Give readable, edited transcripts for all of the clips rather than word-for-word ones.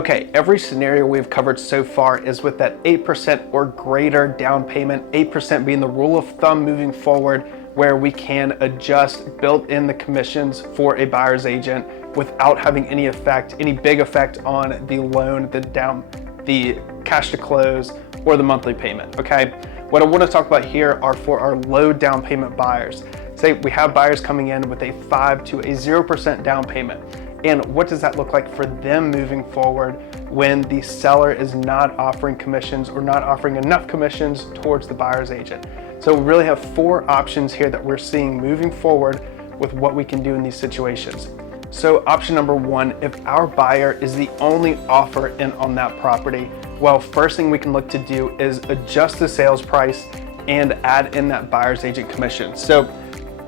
Okay, every scenario we've covered so far is with that 8% or greater down payment, 8% being the rule of thumb moving forward, where we can adjust, build in the commissions for a buyer's agent without having any big effect on the loan, the cash to close, or the monthly payment, okay? What I want to talk about here are for our low down payment buyers. Say we have buyers coming in with a 5 to a 0% down payment. And what does that look like for them moving forward when the seller is not offering commissions or not offering enough commissions towards the buyer's agent? So we really have 4 options here that we're seeing moving forward with what we can do in these situations. So option number 1, if our buyer is the only offer in on that property, well, first thing we can look to do is adjust the sales price and add in that buyer's agent commission. So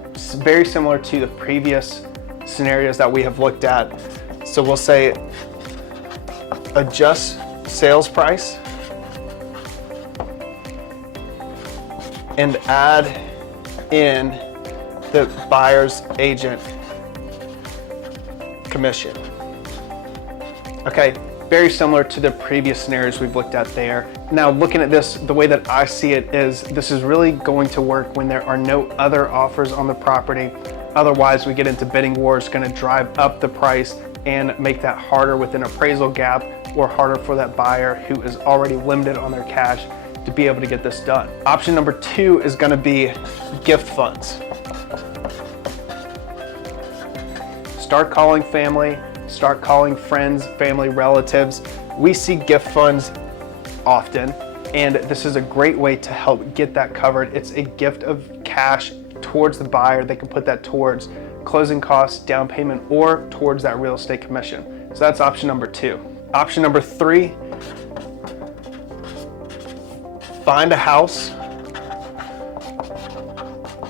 it's very similar to the previous scenarios that we have looked at. So we'll say adjust sales price and add in the buyer's agent commission. Okay, very similar to the previous scenarios we've looked at there. Now looking at this, the way that I see it is this is really going to work when there are no other offers on the property. Otherwise, we get into bidding wars, going to drive up the price and make that harder with an appraisal gap, or harder for that buyer who is already limited on their cash to be able to get this done. Option number 2 is going to be gift funds. Start calling family, start calling friends, family, relatives. We see gift funds often, and this is a great way to help get that covered. It's a gift of cash towards the buyer. They can put that towards closing costs, down payment, or towards that real estate commission. So that's option number 2. Option number 3, find a house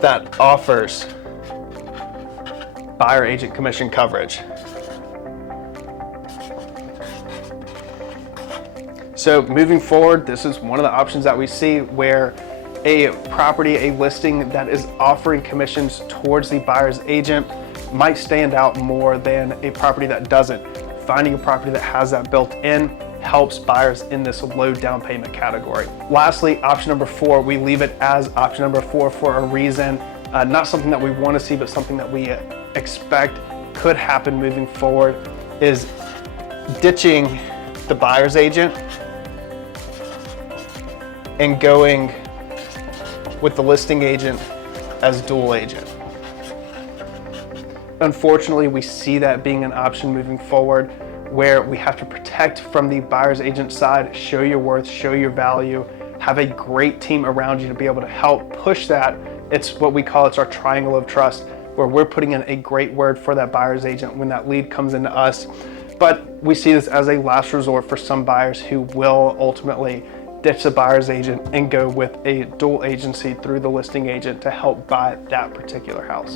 that offers buyer agent commission coverage. So moving forward, this is one of the options that we see where a property, a listing that is offering commissions towards the buyer's agent might stand out more than a property that doesn't. Finding a property that has that built in helps buyers in this low down payment category. Lastly, option number 4, we leave it as option number 4 for a reason. Not something that we want to see, but something that we expect could happen moving forward, is ditching the buyer's agent and going with the listing agent as dual agent. Unfortunately, we see that being an option moving forward, where we have to protect from the buyer's agent side, show your worth, show your value, have a great team around you to be able to help push that. It's what we call, it's our triangle of trust, where we're putting in a great word for that buyer's agent when that lead comes into us. But we see this as a last resort for some buyers who will ultimately ditch the buyer's agent and go with a dual agency through the listing agent to help buy that particular house.